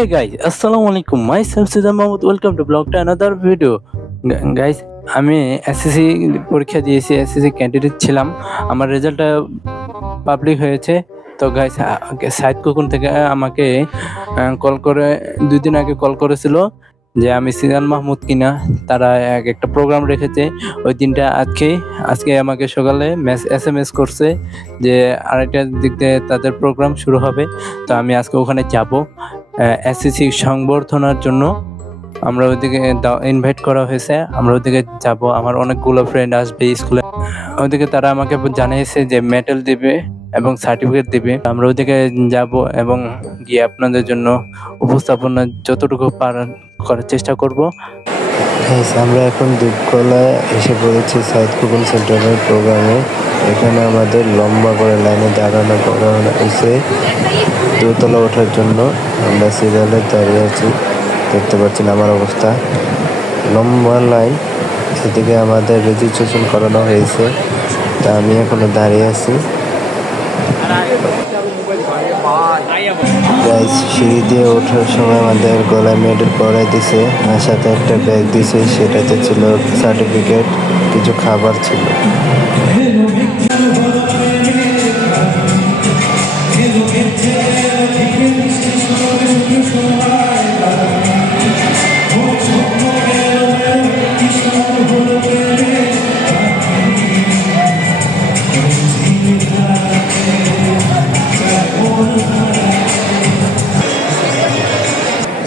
Hey guys, Assalamualaikum. Myself Suzan Mahmood. Welcome to Blog to another video. Guys, আমি SSC পরীক্ষা দিয়েছি, SSC candidate ছিলাম। আমার রেজাল্টটা পাবলিক হয়েছে। তো গাইস, সাইদ কুকুন থেকে আমাকে কল করে 2 দিন আগে কল করেছিল যে আমি সিজান মাহমুদ কিনা। তারা একটা প্রোগ্রাম রেখেছে ওই দিনটা। আজকে আমাকে সকালে এসএমএস করছে যে আড়াইটার দিক দিয়ে তাদের প্রোগ্রাম শুরু হবে। তো আমি আজকে ওখানে যাব এসএসসি সংবর্ধনার জন্য। আমরা ওইদিকে ইনভাইট করা হয়েছে, আমরা ওইদিকে যাব। আমার অনেকগুলো ফ্রেন্ড আসবে স্কুলে। ওইদিকে তারা আমাকে জানিয়েছে যে মেডেল দেবে এবং সার্টিফিকেট দেবে। আমরা ওইদিকে যাব এবং গিয়ে আপনাদের জন্য উপস্থাপনা যতটুকু করার চেষ্টা করব। আমরা এখন দ্বীপকলায় এসে পড়েছি সাইদ কুকুন সেন্টারের প্রোগ্রামে। এখানে আমাদের লম্বা করে লাইনে দাঁড়ানো করা হয়েছে দোতলা ওঠার জন্য। আমরা সিরিয়ালে দাঁড়িয়ে আছি, দেখতে পাচ্ছেন আমার অবস্থা। লম্বা লাইন, সেদিকে আমাদের রেজিস্ট্রেশন করানো হয়েছে। তা আমি এখনো দাঁড়িয়ে আছি। সিঁড়ি দিয়ে ওঠার সময় আমাদের গলায় মেডেল পরাই দিছে, আর সাথে একটা ব্যাগ দিছে, সেটাতে ছিল সার্টিফিকেট, কিছু খাবার ছিল।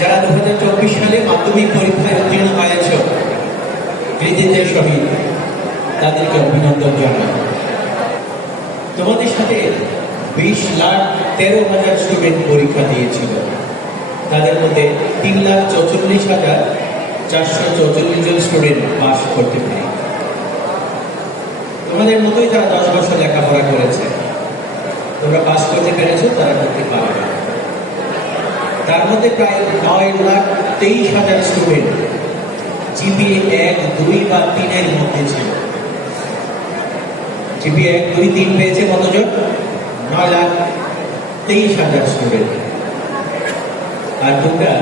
যারা 2024 সালে মাধ্যমিক পরীক্ষায় উত্তীর্ণ হয়েছ কৃতিত্বের সহিত, তাদেরকে অভিনন্দন জানাই। তোমাদের সাথে 20,13,000 স্টুডেন্ট পরীক্ষা দিয়েছিল। তাদের মধ্যে 3,44,444 জন স্টুডেন্ট পাস করতে পারে। তোমাদের মতোই যারা 10 বছর লেখাপড়া করেছে, তোমরা পাস করতে পেরেছো, তারা করতে পারবে। তার মধ্যে প্রায় 9,23,000 স্টুডেন্ট জিপিএ 1, 2 বা 3 এর মধ্যে ছিল। জিপিএ 1, 2, 3 পেয়েছে কতজন? 9,23,000 স্টুডেন্ট। আর তোমরা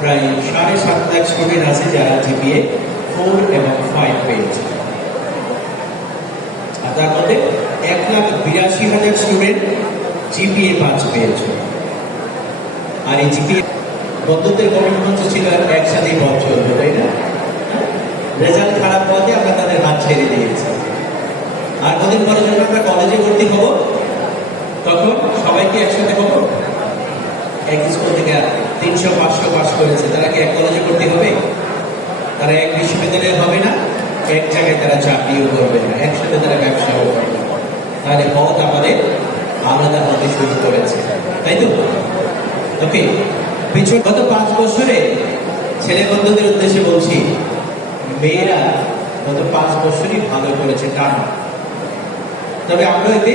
প্রায় 7.5 লাখ স্টুডেন্ট আছে যারা জিপিএ 4 এবং 5 পেয়েছে। আর তার মধ্যে 1,82,000 স্টুডেন্ট জিপিএ 5 পেয়েছে। আর এই জিপিএ বন্ধুত্বের গণমঞ্চ ছিল একসাথেই পথ চলবে, তাই না? রেজাল্ট খারাপ পথে আমরা তাদের হাত ছেড়ে দিয়েছি। আর কদিন পরে যখন আমরা কলেজে ভর্তি হবো, তখন সবাইকে একসাথে হবো। এক স্কুল থেকে 300-500 পাস করেছে, তারা কি এক কলেজে ভর্তি হবে? তারা এক বিশ্ববিদ্যালয়ে হবে না, এক জায়গায় তারা চাকরিও করবে না, একসাথে তারা ব্যবসাও করবে। তাহলে পথ আমাদের আলাদা হতে শুরু করেছে, তাই তো? ওকে, গত 5 বছরে ছেলে বন্ধুদের উদ্দেশ্যে বলছি, মেয়েরা গত 5 বছরই ভালো করেছে তা না, তবে আমরা এতে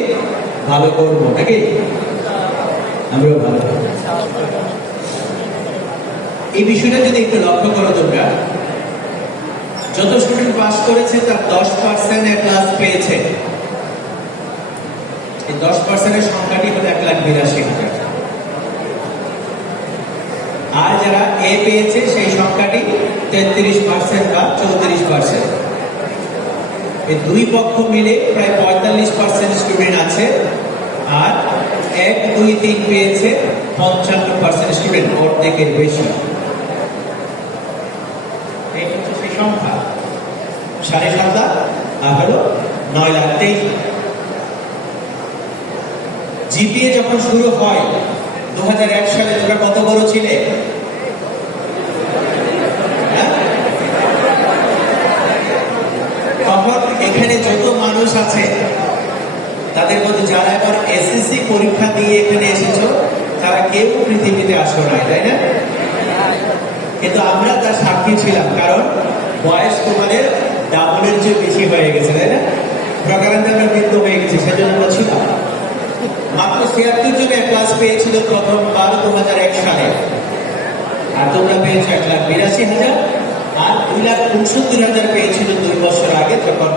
ভালো করবো নাকি? আমরাও ভালো করবো। এই বিষয়টা যদি একটু লক্ষ্য করো তোমরা, যত স্টুডেন্ট পাস করেছে তার 10% ক্লাস পেয়েছে। এই 10%-এর সংখ্যাটি হলো 1,82,000। আর যারা এ পেয়েছে সেই সংখ্যাটি 33% বা 34%। এই দুই পক্ষ মিলে প্রায় 45% স্টুডেন্ট আছে। আর 1, 2, 3 পেয়েছে 55% স্টুডেন্ট, অর্ধেকের বেশি। এই হচ্ছে সেই সংখ্যা 7.5 লাখ আর হলো 9,23,000। জিপিএ যখন শুরু হয় 2001 সালে, তোমরা কত বড় ছিলে? তখন এখানে যত মানুষ আছে তাদের মধ্যে যারা এবার এসএসসি পরীক্ষা দিয়ে এখানে এসেছো, তারা কেউ পৃথিবীতে আসো নাই, তাই না? কিন্তু আমরা তার সাক্ষী ছিলাম, কারণ বয়স তোমাদের ডাবলের চেয়ে বেশি হয়ে গেছে, তাই না? প্রকারান্তে আমরা বৃদ্ধ হয়ে গেছি, সেজন্য আমরা ছিলাম। মাত্র 76 জন ক্লাস পেয়েছিল প্রথমবার 2001 সালে। আর তোমরা পেয়েছো 1,82,000। আর 2,69,000 পেয়েছিল 2 বছর আগে, যখন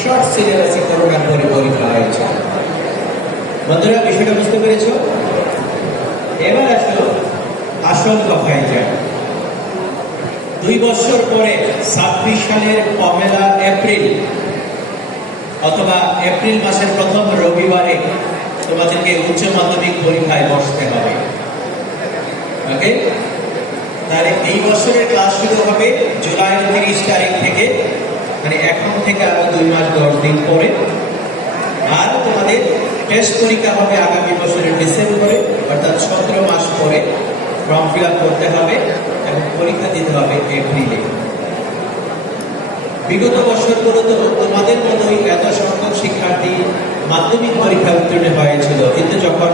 শর্ট সিলেবাসে করোনার পরে পরীক্ষা হয়েছে। বন্ধুরা, বিষয়টা বুঝতে পেরেছো? এবার আসলো আসল কথায় যায়। 2 বছর পরে 26 সালের 1 এপ্রিল অথবা এপ্রিল মাসের প্রথম রবিবারে তোমাদেরকে উচ্চ মাধ্যমিক পরীক্ষায় বসতে হবে। ওকে, তাহলে এই বছরের ক্লাস শুরু হবে জুলাইয়ের 30 তারিখ থেকে, মানে এখন থেকে আরো 2 মাস 10 দিন পরে। আর তোমাদের টেস্ট পরীক্ষা হবে আগামী বছরের ডিসেম্বরে, অর্থাৎ 17 মাস পরে ফর্ম ফিল আপ করতে হবে এবং পরীক্ষা দিতে হবে এপ্রিলে। বিগত বছরগুলো তো তোমাদের মতোই এত সংখ্যক শিক্ষার্থী মাধ্যমিক পরীক্ষা উত্তীর্ণ হয়েছিল, কিন্তু যখন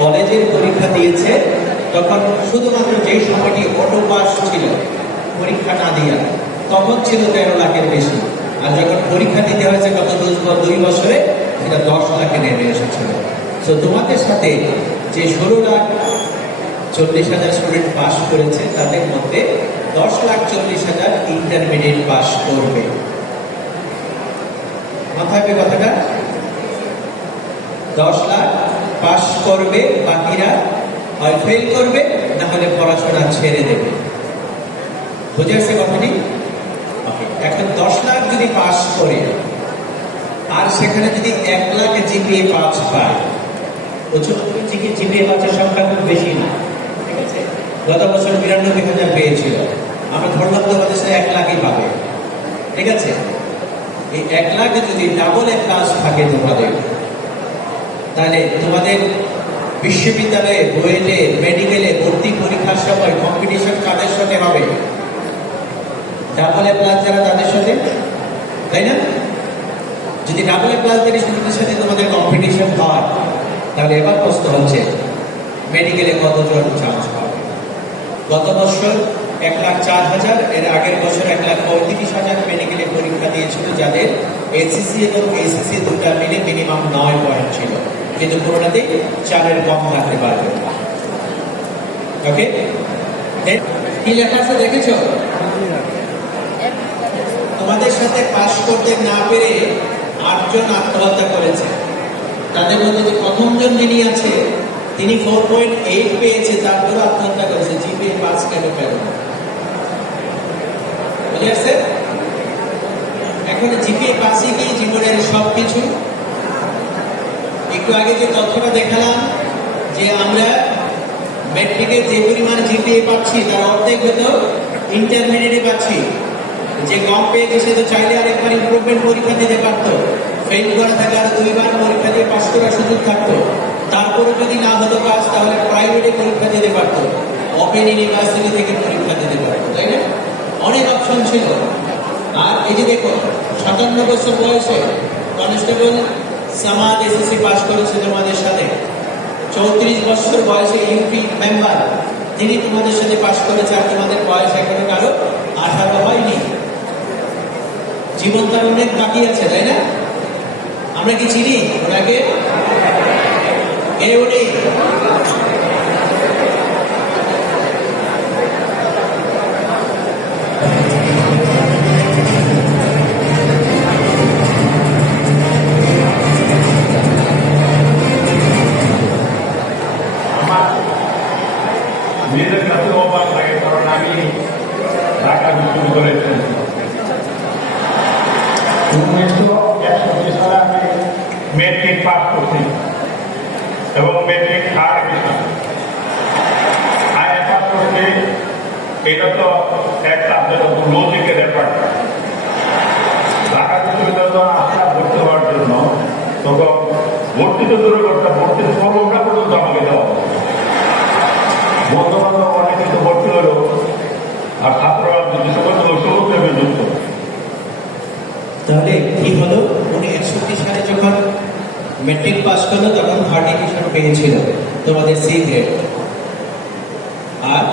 কলেজের পরীক্ষা দিয়েছে তখন শুধুমাত্র যে সময়টি অটো পাস ছিল পরীক্ষা না দিয়া, তখন ছিল 13 লাখের বেশি। আর যখন পরীক্ষা দিতে হয়েছে গত 2 বছরে, সেটা 10 লাখে নেমে এসেছিল। তো তোমাদের সাথে যে 16,40,000 স্টুডেন্ট পাস করেছে, তাদের মধ্যে 10,40,000 ইন্টারমিডিয়েট পাস করবে। মাথায় কথাটা, 10 লাখ পাস করবে, বাকিরা হয় ফেল করবে, না হলে পড়াশোনা ছেড়ে দেবে। বুঝে আসছে কথাটি? এখন 10 লাখ যদি পাস করে আর সেখানে যদি 1 লাখ জিপিএ 5 পায়, জিপিএ 5 এর সংখ্যা খুব বেশি না, ঠিক আছে? গত বছর 92,000 পেয়েছিল, আমরা ধরলাম তোমাদের সাথে 1 লাখই পাবে, ঠিক আছে? এই 1 লাখ যদি ডাবল এ ক্লাস থাকে তোমাদের, তাহলে তোমাদের বিশ্ববিদ্যালয়ে, বুয়েটে, মেডিকেলে ভর্তি পরীক্ষার সময় কম্পিটিশন কাদের সাথে হবে? ডাবল এ প্লাস যারা, তাদের সাথে, তাই না? যদি ডাবল এ প্লাস স্টুডেন্টের সাথে তোমাদের কম্পিটিশন হয়, তাহলে এবার প্রশ্ন হচ্ছে মেডিকেলে কতজন চান্স পাবে? গত বছর 1,04,000, এর আগের বছর 1,35,000 মেডিকেলে পরীক্ষা দিয়েছিল, যাদের এসএসসি এবং এসএসসি দুটা মিলে মিনিমাম 9 পয়েন্ট ছিল, কিন্তু কোনোটাতেই 4-এর কম থাকতে পারবে। ওকে, কি লেখা আছে দেখেছো? তোমাদের সাথে পাস করতে না পেরে 8 জন আত্মহত্যা করেছে। তাদের মধ্যে যে প্রথম জন যিনি আছে, তিনি 4.8 পেয়েছে, তারপর আত্মহত্যা করেছে। জিপিএ 5 কেন পেল? বুঝে আসছে? এখন জিপিএ 5ই কি জীবনের সবকিছু? একটু আগে যে তথ্যটা দেখালাম যে আমরা ম্যাট্রিকে যে পরিমাণ জিপিএ পাচ্ছি, তার অর্ধেক হয়তো ইন্টারমিডিয়েটে পাচ্ছি। যে কম পেয়েছে সে তো চাইলে আরেকবার ইমপ্রুভমেন্ট পরীক্ষা দিতে পারতো, ফেল করা থাকলে আর 2 বার পরীক্ষা দিয়ে পাস করার সুযোগ থাকতো। তারপরে যদি না হতো পাস, তাহলে প্রাইভেটে পরীক্ষা দিতে পারতো, ওপেন ইউনিভার্সিটি থেকে পরীক্ষা দিতে পারতো, তাই না? অনেক অপশন ছিল। আর এই যে দেখো, 57 বছর বয়সে কনস্টেবল সামাদ এসএসসি পাস করেছে তোমাদের সাথে। 34 বছর বয়সে ইউপি মেম্বার, তিনি তোমাদের সাথে পাস করেছে। আর তোমাদের বয়স এখনো কারো 18 হয়নি। জীবন তার অনেক বাকি আছে, তাই না? আমরা কি চিনি ওনাকে? উনি নিজের কাছে অবাক লাগে, কারণ আমি ঢাকা বিশ্ববিদ্যালয়ে 1961 সালে আমি মেট্রিক পাস করছি এবং metric third division IA pass করছি। এটা তো একটা লজিকের ব্যাপার। ঢাকা বিশ্ববিদ্যালয়ে আসা ভর্তি হওয়ার জন্য তখন ভর্তি তো দূরে করতে, ভর্তির ফর্মটা পর্যন্ত আমাকে দেওয়া হবে। বন্ধু বান্ধব অনেক কিছু ভর্তি হলো, আর ছাত্ররা যুক্ত। তাহলে কি হলো? উনি 61 সালে যখন মেট্রিক পাস করলো, তখন থার্ড ডিভিশন পেয়েছিল, তোমাদের সি গ্রেড। আর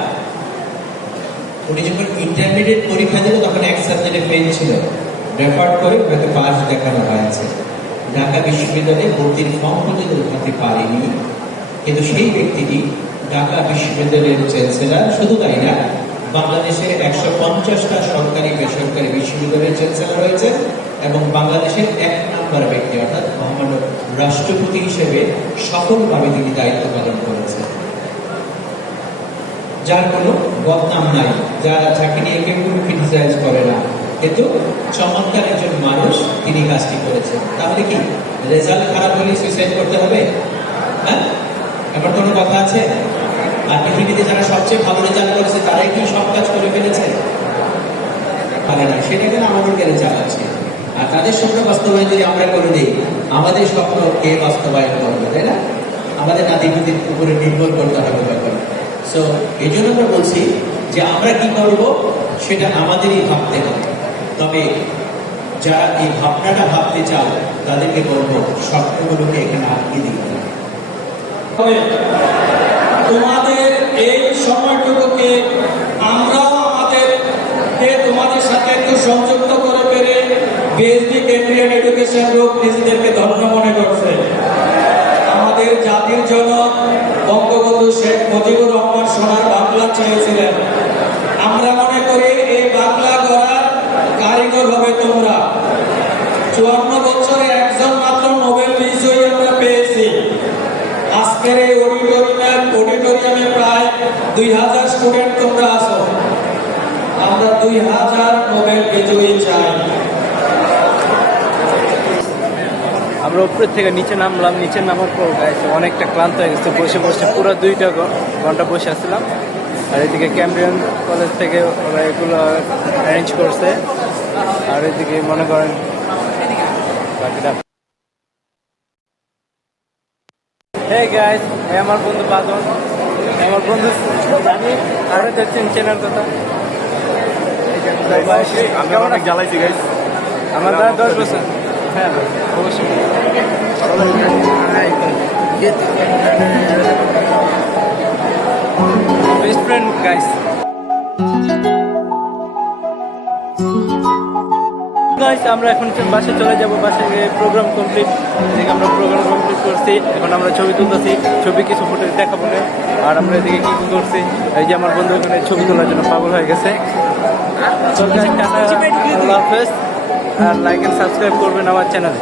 উনি যখন ইন্টারমিডিয়েট পরীক্ষা দিল, তখন এক সাবজেক্টে ফেল ছিল, রেফার করে ওনাকে পাস দেখানো হয়েছে। ঢাকা বিশ্ববিদ্যালয়ে ভর্তির ফর্ম পর্যন্ত উঠাতে পারেনি, কিন্তু সেই ব্যক্তিটি ঢাকা বিশ্ববিদ্যালয়ের চ্যান্সেলর। শুধু তাই না, বাংলাদেশের 150টা সরকারি বেসরকারি বিশ্ববিদ্যালয়ের চ্যান্সেলর রয়েছে এবং বাংলাদেশের 1 নম্বর ব্যক্তি, অর্থাৎ মহামান্য রাষ্ট্রপতি হিসেবে সফলভাবে তিনি দায়িত্ব পালন করেছেন। যার কোনো বদনাম নাই, যাকে নিয়ে কেউ কোনো ক্রিটিসাইজ করে না, কিন্তু চমৎকার একজন মানুষ তিনি কাজটি করেছেন। তাহলে কি রেজাল্ট খারাপ হলে সুইসাইড করতে হবে? হ্যাঁ, এবার কোনো কথা আছে? আর পৃথিবীতে যারা সবচেয়ে ভালো রেজাল্ট করেছে তারাই কি সব কাজ করে ফেলেছে? পারে না, সেটা কেন আমাদের জ্ঞানে চালাচ্ছে। আর তাদের স্বপ্ন বাস্তবায়ন যদি আমরা করে দিই, আমাদের স্বপ্ন কে বাস্তবায়ন করবে, তাই না? আমাদের নাতিপুতির উপরে নির্ভর করতে হবে ব্যাপার। সো এই জন্য আমরা বলছি যে আমরা কি করব সেটা আমাদেরই ভাবতে হবে। তবে যারা এই ভাবনাটা ভাবতে চাও তাদেরকে বলবো স্বপ্নগুলোকে এখানে আটকে দিতে হবে। তোমাদের এই সময়টুকুকে আমরাও তোমাদের সাথে একটু সংযুক্ত করে পেরে বিএসডি কেন্দ্রীয় এডুকেশন গ্রুপ নিজেদেরকে ধন্য মনে করছে। আমাদের জাতির জনক বঙ্গবন্ধু শেখ মুজিবুর রহমান সোনার বাংলা চেয়েছিলেন। আমরা মনে করি এই বাংলা গড়ার কারিগর হবে তোমরা। 54 বছরে একজন মাত্র নোবেল বিজয়ী আমরা পেয়েছি। আজকের এই অডিটোরিয়ামে প্রায় 2000 স্টুডেন্ট তোমরা আছো। আমরা 2000 নোবেল বিজয়ী চাই। আমরা উপরের থেকে নিচে নামলাম, নিচে নামার পর গাইস অনেকটা ক্লান্ত হয়ে গেছে, বসে বসে পুরো 2টা ঘন্টা বসে আসছিলাম। আর এদিকে ক্যাম্ব্রিয়ান কলেজ থেকে ওরা এগুলো অ্যারেঞ্জ করছে, আর এদিকে মনে করেন বাকিটা। হে গাইস, আমার বন্ধু বাদন, আমার বন্ধু জানি, আর দেখছেন চেনার কথা। আমি অনেক জ্বালাইছি গাইস। আমার দ্বারা 10 বছর। হ্যাঁ অবশ্যই। Best friend guys. আমরা এখন বাসে চলে যাব। বাসে প্রোগ্রাম কমপ্লিট, আমরা প্রোগ্রাম কমপ্লিট করছি। এখন আমরা ছবি তুলতেছি, ছবি কিছু ফুটেজ দেখাবো না। আর আমরা এদিকে কি করছি, এই যে আমার বন্ধু এখানে ছবি তোলার জন্য পাগল হয়ে গেছে। আল্লাহ হাফেজ, আর লাইক এন্ড সাবস্ক্রাইব করবেন আমার চ্যানেলে।